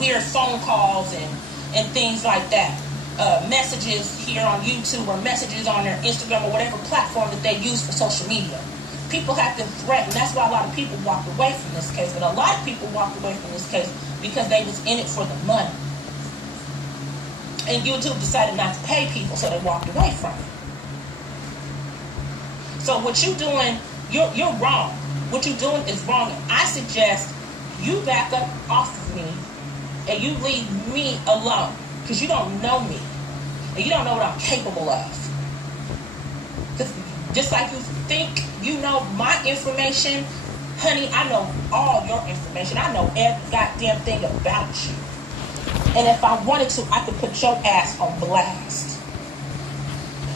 weird phone calls and things like that. Messages here on YouTube or messages on their Instagram or whatever platform that they use for social media. People have been threatened. That's why a lot of people walked away from this case. But a lot of people walked away from this case because they was in it for the money. And YouTube decided not to pay people, so they walked away from it. So what you doing, you're wrong. What you're doing is wrong. I suggest you back up off of me and you leave me alone, because you don't know me and you don't know what I'm capable of. Just like you think you know my information, honey, I know all your information. I know every goddamn thing about you. And if I wanted to, I could put your ass on blast.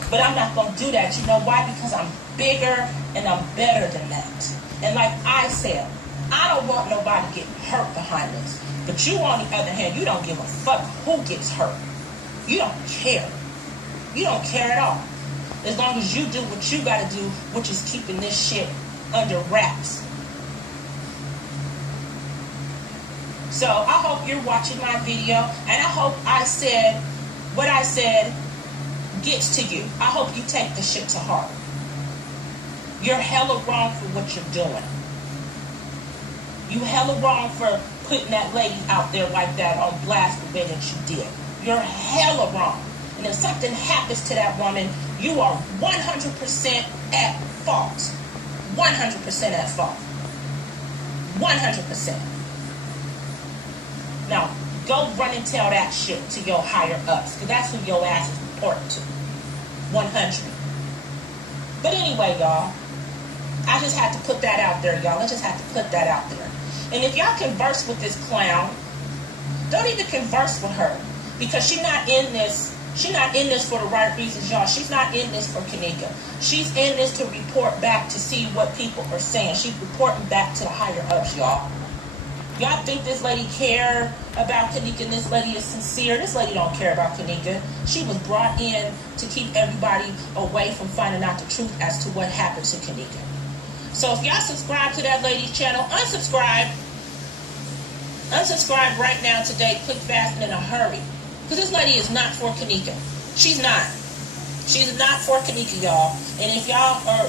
But I'm not going to do that. You know why? Because I'm bigger and I'm better than that. And like I said, I don't want nobody to get hurt behind this. But you, on the other hand, you don't give a fuck who gets hurt. You don't care. You don't care at all. As long as you do what you got to do, which is keeping this shit under wraps. So I hope you're watching my video, and I hope what I said gets to you. I hope you take the shit to heart. You're hella wrong for what you're doing. You hella wrong for putting that lady out there like that on blast the way that you did. You're hella wrong. And if something happens to that woman, you are 100% at fault. 100% at fault. 100%. Now, go run and tell that shit to your higher ups, because that's who your ass is reporting to. 100. But anyway, y'all, I just had to put that out there, y'all. I just had to put that out there. And if y'all converse with this clown, don't even converse with her, because she's not in this for the right reasons, y'all. She's not in this for Kenneka. She's in this to report back to see what people are saying. She's reporting back to the higher ups, y'all. Y'all think this lady care about Kenneka and this lady is sincere? This lady don't care about Kenneka. She was brought in to keep everybody away from finding out the truth as to what happened to Kenneka. So if y'all subscribe to that lady's channel, unsubscribe. Unsubscribe right now today, quick, fast, and in a hurry. Because this lady is not for Kenneka. She's not. She's not for Kenneka, y'all. And if y'all are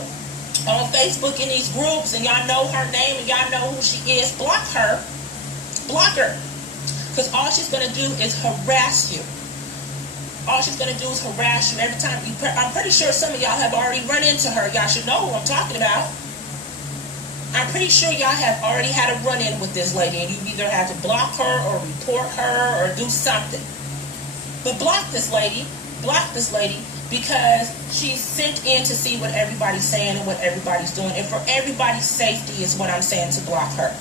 on Facebook in these groups and y'all know her name and y'all know who she is, block her. Block her. Because all she's going to do is harass you. All she's going to do is harass you every time. I'm pretty sure some of y'all have already run into her. Y'all should know who I'm talking about. I'm pretty sure y'all have already had a run-in with this lady, and you either have to block her or report her or do something. But block this lady. Block this lady, because she's sent in to see what everybody's saying and what everybody's doing. And for everybody's safety is what I'm saying, to block her.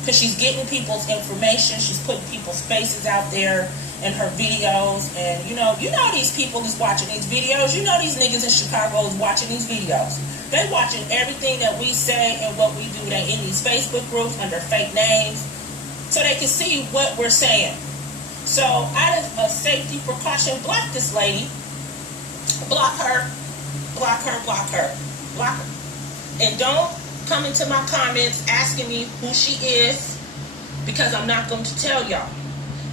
Because she's getting people's information. She's putting people's faces out there in her videos. And you know these people is watching these videos. You know these niggas in Chicago is watching these videos. They watching everything that we say and what we do. They in these Facebook groups under fake names, so they can see what we're saying. So out of a safety precaution, block this lady. Block her. Block her. Block her. Block her. And don't come into my comments asking me who she is, because I'm not going to tell y'all.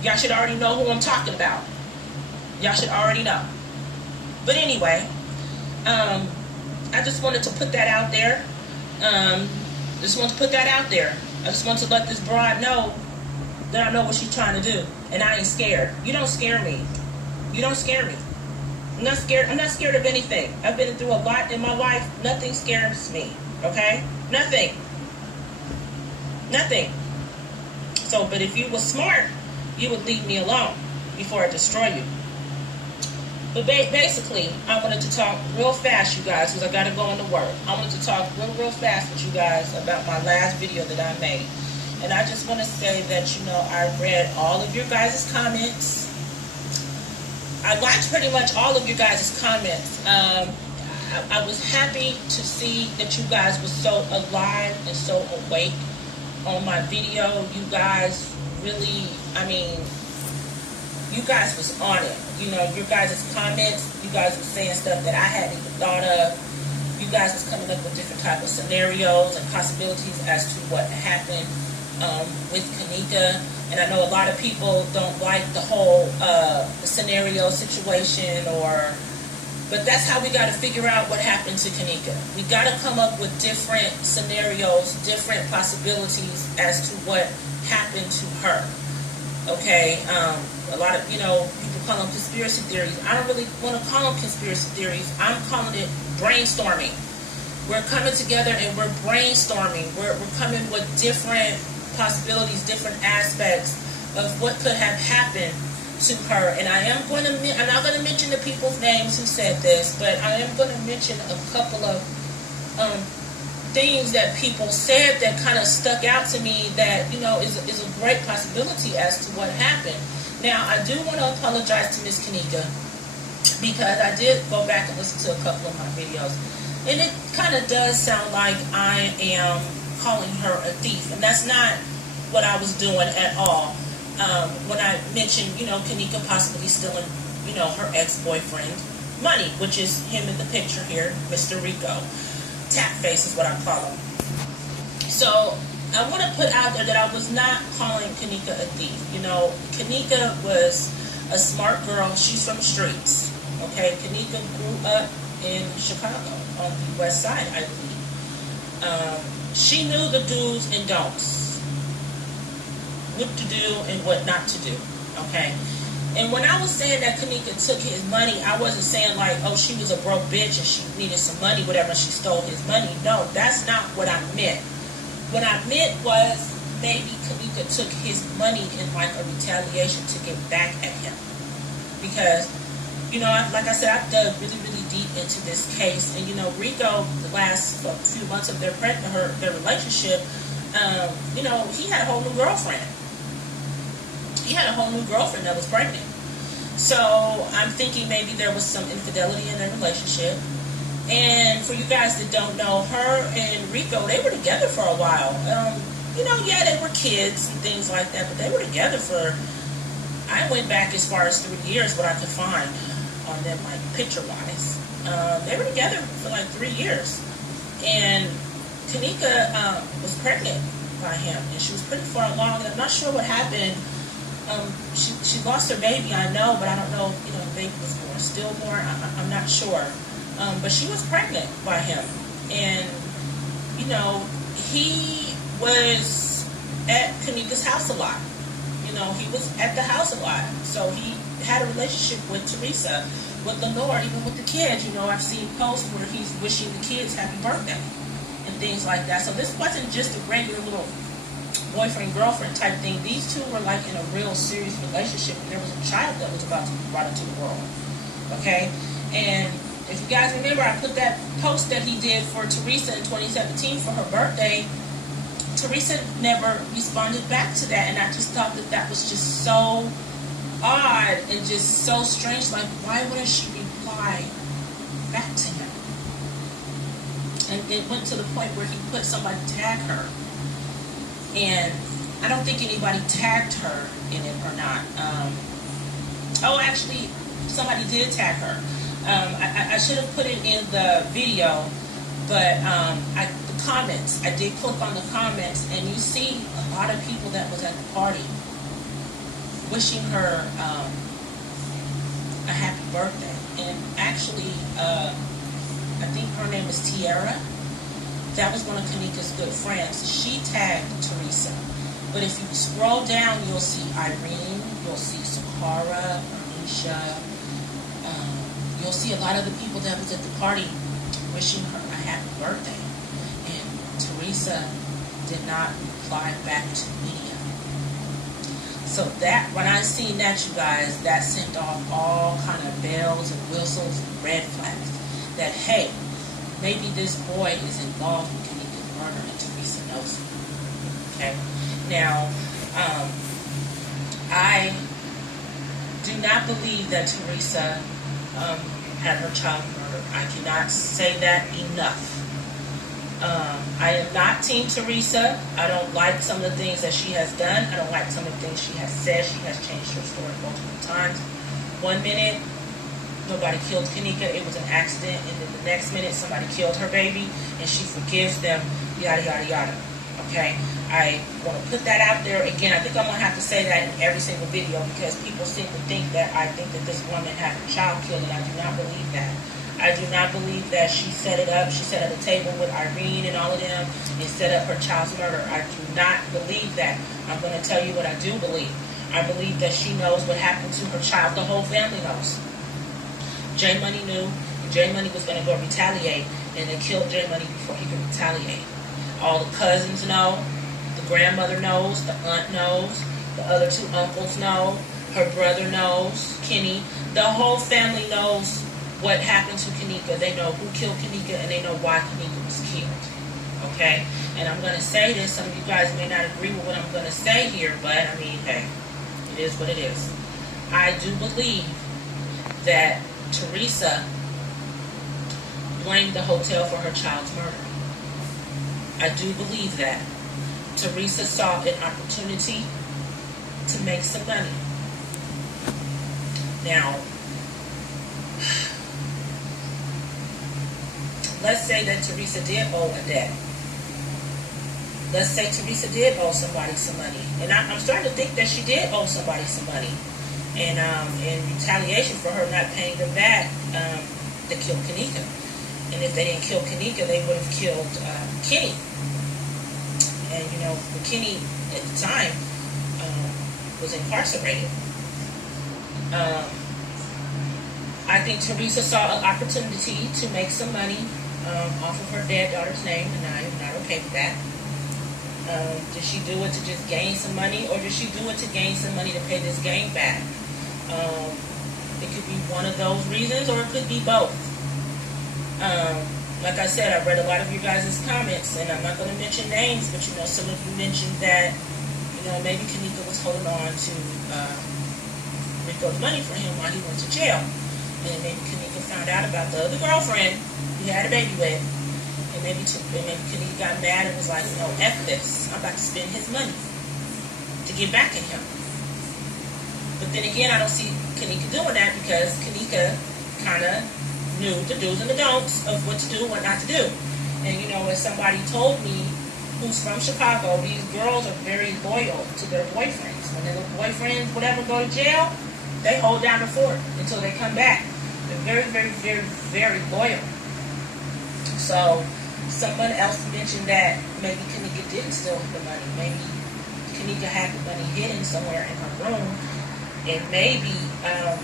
Y'all should already know who I'm talking about. Y'all should already know. But anyway, I just wanted to put that out there. I just want to let this broad know that I know what she's trying to do. And I ain't scared. You don't scare me. You don't scare me. I'm not scared. I'm not scared of anything. I've been through a lot in my life. Nothing scares me. Okay? Nothing. Nothing. So, but if you were smart, you would leave me alone before I destroy you. But basically, I wanted to talk real fast, you guys, because I got to go into work. I wanted to talk real fast with you guys about my last video that I made. And I just want to say that, I read all of your guys' comments. I liked pretty much all of your guys' comments. I was happy to see that you guys were so alive and so awake on my video. You guys really, you guys was on it. Your guys' comments, you guys were saying stuff that I hadn't even thought of. You guys was coming up with different type of scenarios and possibilities as to what happened. with Kenneka. And I know a lot of people don't like the whole scenario situation, but that's how we got to figure out what happened to Kenneka. We got to come up with different scenarios, different possibilities as to what happened to her. Okay, a lot of, people call them conspiracy theories. I don't really want to call them conspiracy theories. I'm calling it brainstorming. We're coming together and we're brainstorming. We're coming with different possibilities, different aspects of what could have happened to her. And I'm not going to mention the people's names who said this, but I am going to mention a couple of things that people said that kind of stuck out to me that, is a great possibility as to what happened. Now, I do want to apologize to Miss Kenneka because I did go back and listen to a couple of my videos. And it kind of does sound like I am calling her a thief. And that's not what I was doing at all. When I mentioned, Kenneka possibly stealing, her ex-boyfriend money, which is him in the picture here, Mr. Rico. Tap face is what I call him. So I want to put out there that I was not calling Kenneka a thief. Kenneka was a smart girl. She's from the streets. Okay, Kenneka grew up in Chicago on the west side, I believe. She knew the do's and don'ts, what to do and what not to do. Okay. And when I was saying that Kenneka took his money, I wasn't saying like, oh, she was a broke bitch and she needed some money, whatever, she stole his money. No, that's not what I meant. What I meant was maybe Kenneka took his money in like a retaliation to get back at him. Because, like I said, I've dug really, really deep into this case. And, Rico, the last few months of their relationship, he had a whole new girlfriend. He had a whole new girlfriend that was pregnant. So I'm thinking maybe there was some infidelity in their relationship. And for you guys that don't know, her and Rico, they were together for a while. Yeah, they were kids and things like that, but they were together for, I went back as far as 3 years, what I could find on them, like picture-wise. They were together for like 3 years. And Kenneka was pregnant by him, and she was pretty far along, and I'm not sure what happened. She lost her baby, I know, but I don't know if, the baby was born stillborn. I'm not sure. But she was pregnant by him. And, he was at Kenneka's house a lot. He was at the house a lot. So he had a relationship with Teresa, with Lenore, even with the kids. I've seen posts where he's wishing the kids happy birthday and things like that. So this wasn't just a regular little boyfriend-girlfriend type thing. These two were like in a real serious relationship, and there was a child that was about to be brought into the world. Okay? And if you guys remember, I put that post that he did for Teresa in 2017 for her birthday. Teresa never responded back to that, and I just thought that was just so odd and just so strange. Like, why wouldn't she reply back to him? And it went to the point where he put somebody tag her. And I don't think anybody tagged her in it or not. Actually, somebody did tag her. I should have put it in the video, but the comments, I did click on the comments, and you see a lot of people that was at the party wishing her a happy birthday. And actually, I think her name is Tiara. That was one of Kenneka's good friends. She tagged Teresa. But if you scroll down, you'll see Irene, you'll see Sakara, Anisha. You'll see a lot of the people that was at the party wishing her a happy birthday. And Teresa did not reply back to any of them. So that, when I seen that, you guys, that sent off all kind of bells and whistles and red flags. That, hey, maybe this boy is involved in Kenneka's murder and Teresa knows it. Okay? Now, I do not believe that Teresa had her child murdered. I cannot say that enough. I am not Team Teresa. I don't like some of the things that she has done. I don't like some of the things she has said. She has changed her story multiple times. 1 minute, nobody killed Kenneka, it was an accident, and then the next minute somebody killed her baby and she forgives them, yada yada yada. Okay, I want to put that out there again. I think I'm going to have to say that in every single video, because people seem to think that I think that this woman had a child killed, and I do not believe that. I do not believe that she set it up. She sat at a table with Irene and all of them and set up her child's murder. I do not believe that. I'm going to tell you what I do believe. I believe that she knows what happened to her child. The whole family knows. J Money knew. J Money was going to go retaliate, and they killed J Money before he could retaliate. All the cousins know. The grandmother knows. The aunt knows. The other two uncles know. Her brother knows. Kenny. The whole family knows what happened to Kenneka. They know who killed Kenneka, and they know why Kenneka was killed. Okay? And I'm going to say this. Some of you guys may not agree with what I'm going to say here, but I mean, hey, it is what it is. I do believe that Teresa blamed the hotel for her child's murder. I do believe that. Teresa saw an opportunity to make some money. Now, let's say that Teresa did owe a debt. Let's say Teresa did owe somebody some money. And I'm starting to think that she did owe somebody some money. And in retaliation for her not paying them back, they killed Kenneka. And if they didn't kill Kenneka, they would have killed Kenny. And, you know, Kenny at the time was incarcerated. I think Teresa saw an opportunity to make some money off of her dead daughter's name, and I am not okay with that. Did she do it to just gain some money, or did she do it to gain some money to pay this game back? It could be one of those reasons, or it could be both. Like I said, I read a lot of you guys' comments, and I'm not going to mention names, but you know, some of you mentioned that, you know, maybe Kenneka was holding on to Rico's money for him while he went to jail. And maybe Kenneka found out about the other girlfriend he had a baby with. And maybe Kenneka got mad and was like, no, F this. I'm about to spend his money to get back at him. But then again, I don't see Kenneka doing that, because Kenneka kind of knew the do's and the don'ts of what to do and what not to do. And, you know, as somebody told me who's from Chicago, these girls are very loyal to their boyfriends. When their boyfriends, whatever, go to jail, they hold down the fort until they come back. They're very, very, very, very loyal. So, someone else mentioned that maybe Kenneka didn't steal the money. Maybe Kenneka had the money hidden somewhere in her room, and maybe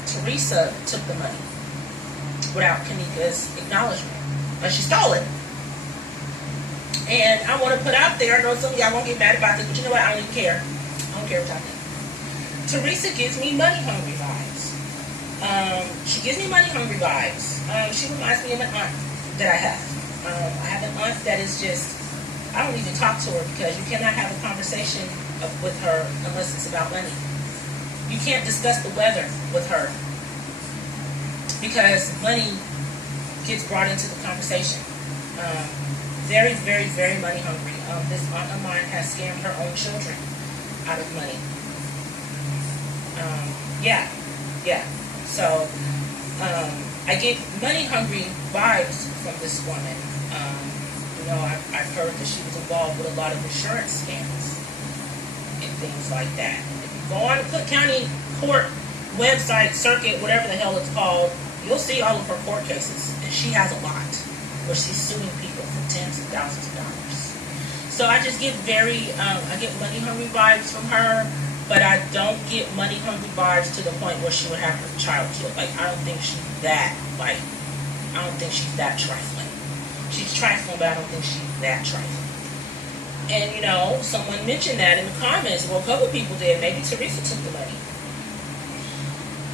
Teresa took the money without Kenneka's acknowledgement. But she stole it. And I want to put out there, I know some of y'all won't get mad about this, but you know what? I don't even care. I don't care what y'all think. Teresa gives me money-hungry vibes. She gives me money-hungry vibes. She reminds me of an aunt that I have. I have an aunt that is just, I don't even talk to her, because you cannot have a conversation with her unless it's about money. You can't discuss the weather with her, because money gets brought into the conversation. Very, very, very money hungry. This aunt of mine has scammed her own children out of money. Yeah. So, I get money hungry vibes from this woman. You know, I've heard that she was involved with a lot of insurance scams and things like that. If you go on the Cook County Court website, circuit, whatever the hell it's called, you'll see all of her court cases. And she has a lot where she's suing people for tens of thousands of dollars. So I just get I get money hungry vibes from her, but I don't get money hungry vibes to the point where she would have her child killed. Like, I don't think she's that, I don't think she's that trifling. She's trifling, but I don't think she's that trifling. And, you know, someone mentioned that in the comments. Well, a couple people did. Maybe Teresa took the money.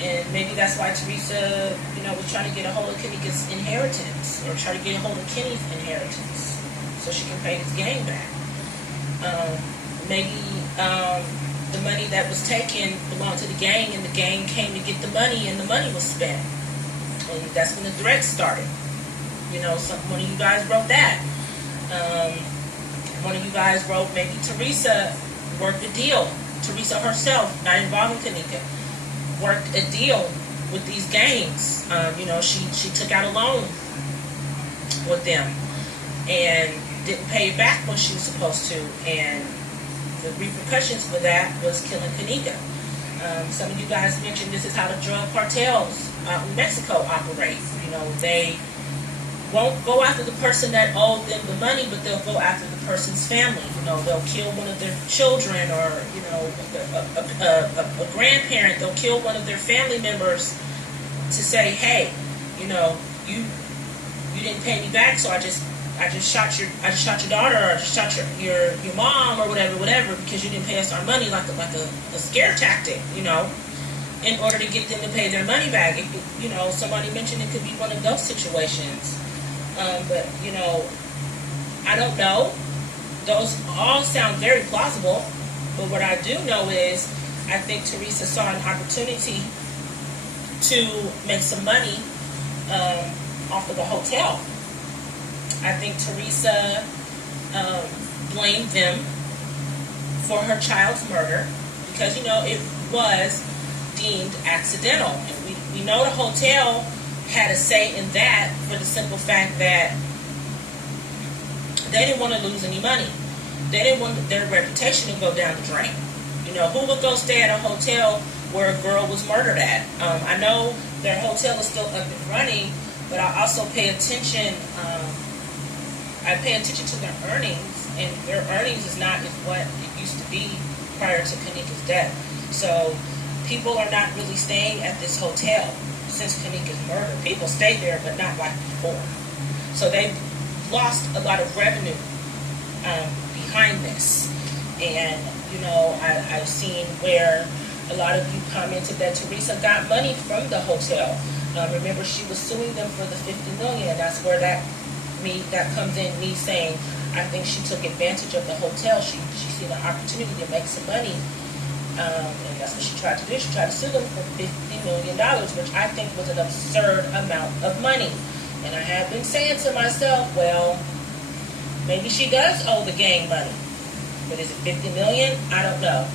And maybe that's why Teresa, you know, was trying to get a hold of Kenneka's inheritance, or try to get a hold of Kenny's inheritance, so she can pay his game back. Maybe the money that was taken belonged to the gang, and the gang came to get the money, and the money was spent. And that's when the threats started. You know, one of you guys wrote that. One of you guys wrote maybe Teresa worked a deal. Teresa herself, not involving Kenneka, worked a deal with these gangs. You know, she took out a loan with them and didn't pay it back when she was supposed to, and the repercussions for that was killing Kenneka. Some of you guys mentioned this is how the drug cartels in Mexico operate. You know, they won't go after the person that owed them the money, but they'll go after the person's family. You know, they'll kill one of their children, or, you know, a grandparent. They'll kill one of their family members to say, hey, you know, you didn't pay me back, so I just shot your daughter, or shot your mom, or whatever, because you didn't pay us our money, like a scare tactic, you know, in order to get them to pay their money back. You know, somebody mentioned it could be one of those situations. But, you know, I don't know. Those all sound very plausible. But what I do know is I think Teresa saw an opportunity to make some money off of the hotel. I think Teresa blamed them for her child's murder because, you know, it was deemed accidental. And we know the hotel had a say in that for the simple fact that they didn't want to lose any money. They didn't want their reputation to go down the drain. You know, who would go stay at a hotel where a girl was murdered at? I know their hotel is still up and running, but I also pay attention. I pay attention to their earnings, and their earnings is not what it used to be prior to Kenneka's death. So people are not really staying at this hotel since Kenneka's murder. People stay there, but not like before. So they've lost a lot of revenue behind this. And, you know, I've seen where a lot of you commented that Teresa got money from the hotel. Remember, she was suing them for the $50 million, and that's where that comes in, me saying I think she took advantage of the hotel. She seen an opportunity to make some money. And that's what she tried to do. She tried to sue them for $50 million, which I think was an absurd amount of money. And I have been saying to myself, well, maybe she does owe the gang money. But is it $50 million? I don't know.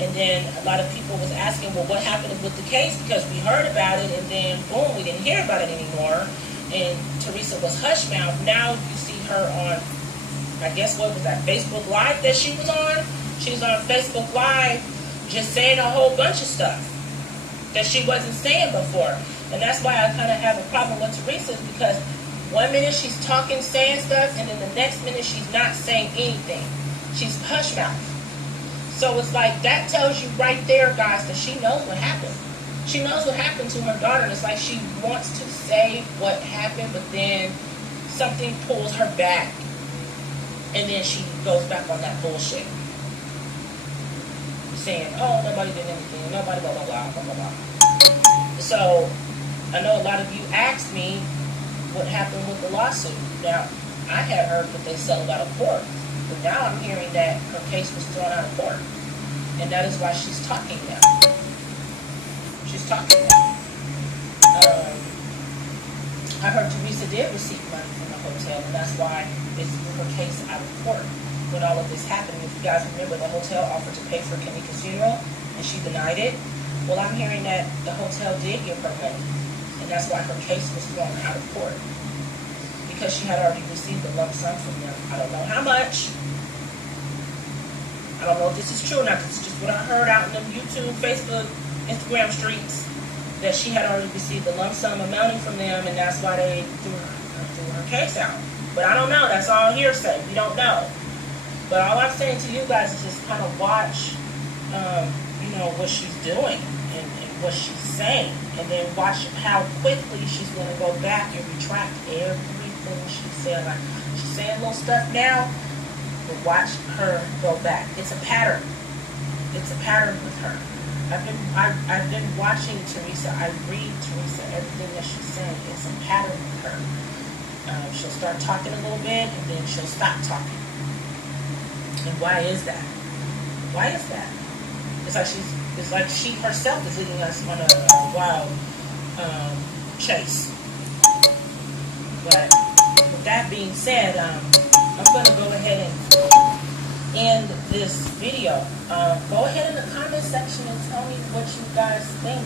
And then a lot of people was asking, well, what happened with the case? Because we heard about it, and then, boom, we didn't hear about it anymore. And Teresa was hush-mouthed. Now you see her on, I guess, what was that, Facebook Live that she was on? She was on Facebook Live just saying a whole bunch of stuff that she wasn't saying before. And that's why I kind of have a problem with Teresa, because 1 minute she's talking, saying stuff, and then the next minute she's not saying anything. She's hush-mouthed. So it's like, that tells you right there, guys, that she knows what happened. She knows what happened to her daughter, and it's like she wants to say what happened, but then something pulls her back, and then she goes back on that bullshit. Saying, oh, nobody did anything, nobody blah, blah, blah, blah, blah, blah. So, I know a lot of you asked me what happened with the lawsuit. Now, I had heard that they settled out of court, but now I'm hearing that her case was thrown out of court. And that is why she's talking now. She's talking now. I heard Teresa did receive money from the hotel, and that's why they threw her case out of court. When all of this happened, if you guys remember, the hotel offered to pay for Kenneka's funeral, and she denied it. Well, I'm hearing that the hotel did give her money, and that's why her case was thrown out of court, because she had already received a lump sum from them. I don't know how much. I don't know if this is true or not. This is just what I heard out in the YouTube, Facebook, Instagram streets, that she had already received a lump sum amounting from them, and that's why they threw her case out. But I don't know. That's all hearsay. We don't know. But all I'm saying to you guys is just kind of watch, you know, what she's doing and what she's saying. And then watch how quickly she's going to go back and retract everything she said. Like, she's saying little stuff now, but watch her go back. It's a pattern. It's a pattern with her. I've been watching Teresa. I read Teresa, everything that she's saying. It's a pattern with her. She'll start talking a little bit, and then she'll stop talking. And why is that? Why is that? It's like she herself is leading us on a wild chase. But with that being said, I'm going to go ahead and end this video. Go ahead in the comment section and tell me what you guys think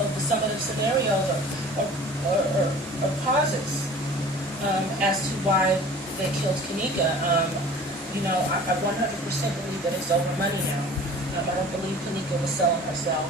of some of the scenarios or causes as to why they killed Kenneka. you know, I 100% believe that it's over money now. I don't believe Kenneka was selling herself.